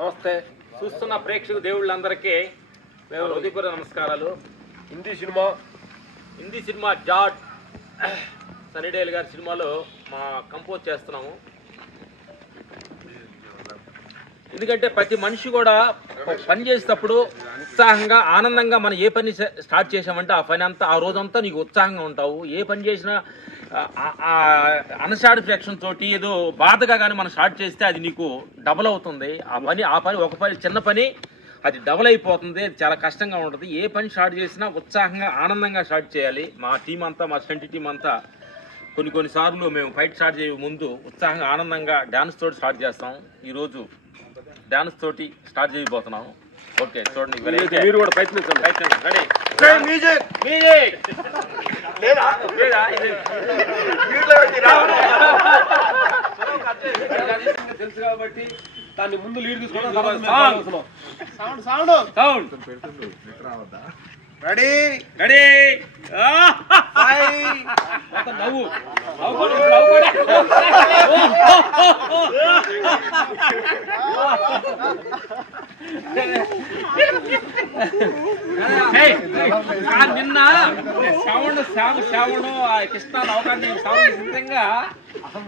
నమస్తే. చూస్తున్న ప్రేక్షక దేవుళ్ళందరికీ మేము హృదయపూర్వక నమస్కారాలు. హిందీ సినిమా జాట్ సన్నీ డేల్ గారి సినిమాలో మా కంపోజ్ చేస్తున్నాము. ఎందుకంటే ప్రతి మనిషి కూడా పని చేసేటప్పుడు ఉత్సాహంగా ఆనందంగా మనం ఏ పని స్టార్ట్ చేసామంటే ఆ పని అంతా ఆ రోజంతా నీకు ఉత్సాహంగా ఉంటావు. ఏ పని చేసినా అన్సాటిస్ఫాక్షన్ తోటి ఏదో బాధగా కానీ మనం స్టార్ట్ చేస్తే అది నీకు డబల్ అవుతుంది. ఆ పని ఒక పని చిన్న పని అది డబల్ అయిపోతుంది. చాలా కష్టంగా ఉంటుంది. ఏ పని స్టార్ట్ చేసినా ఉత్సాహంగా ఆనందంగా స్టార్ట్ చేయాలి. మా టీం అంతా మా స్టంట్ టీం అంతా కొన్నిసార్లు మేము ఫైట్ స్టార్ట్ చేయ ముందు ఉత్సాహంగా ఆనందంగా డ్యాన్స్ తోటి స్టార్ట్ చేస్తాం. ఈరోజు డాన్స్ తోటి స్టార్ట్ చేయబోతున్నాం. ఓకే చూడండి, మీరు కూడా ప్రయత్నించండి. రెడీ మ్యూజిక్ మ్యూజిక్ లేదా తెలుసు కాబట్టి దాన్ని ముందు లీడ్ తీసుకోవడం. Sound sound sound ready ready నవ్వు నిన్న శ్రావణ కృష్ణ అవకాశం శ్రావణ సిద్ధంగా అసలు